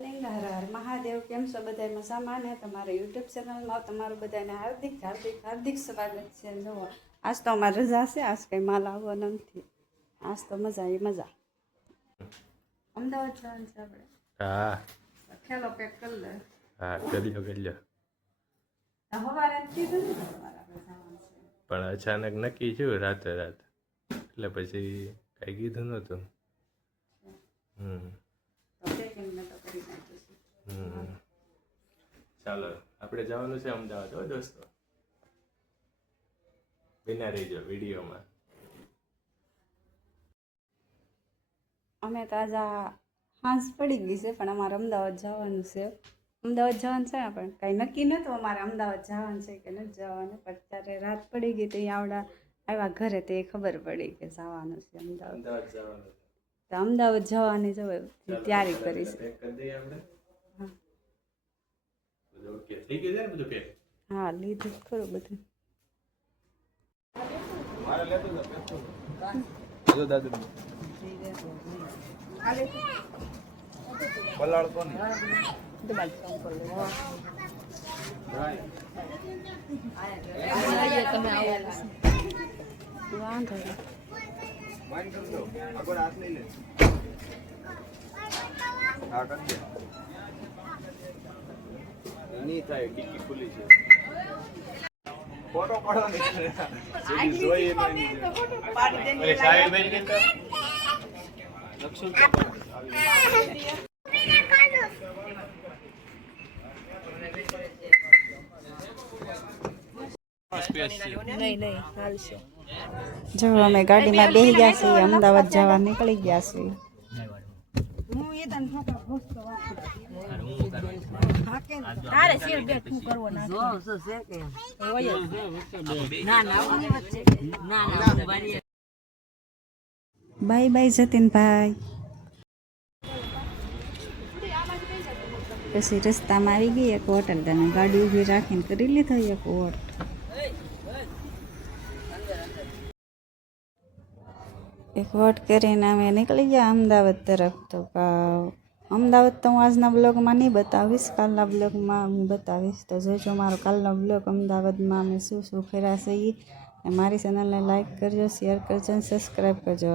હર હર મહાદેવ. કેમ છો બધા મજામાં ને? તમારા યુટ્યુબ ચેનલમાં તમારું બધાને હાર્દિક હાર્દિક હાર્દિક સ્વાગત છે. જુઓ આજ તો અમારે રજા છે, આજ કંઈ માલ આવવાનો નથી. આજ તો મજા એ મજા. અમદાવાદ જવાનું છે આપણે. હા ખેલો પેક કરી લે. હા કરી લો સવારે કીધું ને તમારે આપણે જવાનું છે. પણ અચાનક નક્કી થયું રાતે એટલે પછી કઈ કીધું નતું. તો પેકિંગ મેં તો કરી નાખ્યું છે. ચાલો આપણે જવાનું છે અમદાવાદ. હો દોસ્તો, બિના રહીજો વિડીયોમાં. અમે તો આજે સાંજ પડી ગઈ છે, પણ અમારે અમદાવાદ જવાનું છે. અમદાવાદ જવાનું છે ને, પણ કાંઈ નક્કી નહોતું અમારે અમદાવાદ જવાનું છે કે નથી જવાનું. પણ ત્યારે રાત પડી ગઈ તો આવડા આવ્યા ઘરે તે ખબર પડી કે જવાનું છે અમદાવાદ. જવાનું તો અમદાવાદ જવાની જો તૈયારી કરીશ. હા ઓકે થઈ ગયું છે ને બધું પેક? હા લીધું ખરું બધું. મારે લેતો જો દાદુ પલાળ કોની વાંધો નહીં થાય, ટીકી ખુલી છે. ફોટો પાડો ને જોઈએ જો અમે ગાડીમાં બેસી ગયા છીએ, અમદાવાદ જવા નીકળી ગયા છીએ. બાય બાય જતીનભાઈ. પછી રસ્તામાં આવી ગઈ એક હોટલ, તમે ગાડી ઊભી રાખીને કરી લીધો એક હોટ. એક વોટ કરીને અમે નીકળી ગયા અમદાવાદ તરફ. તો અમદાવાદ તો હું આજના બ્લોગમાં નહીં બતાવીશ, કાલના બ્લોગમાં હું બતાવીશ. તો જોજો મારો કાલનો બ્લોગ. અમદાવાદમાં અમે શું શું ફેરા છીએ. મારી ચેનલને લાઈક કરજો, શેર કરજો અને સબસ્ક્રાઈબ કરજો.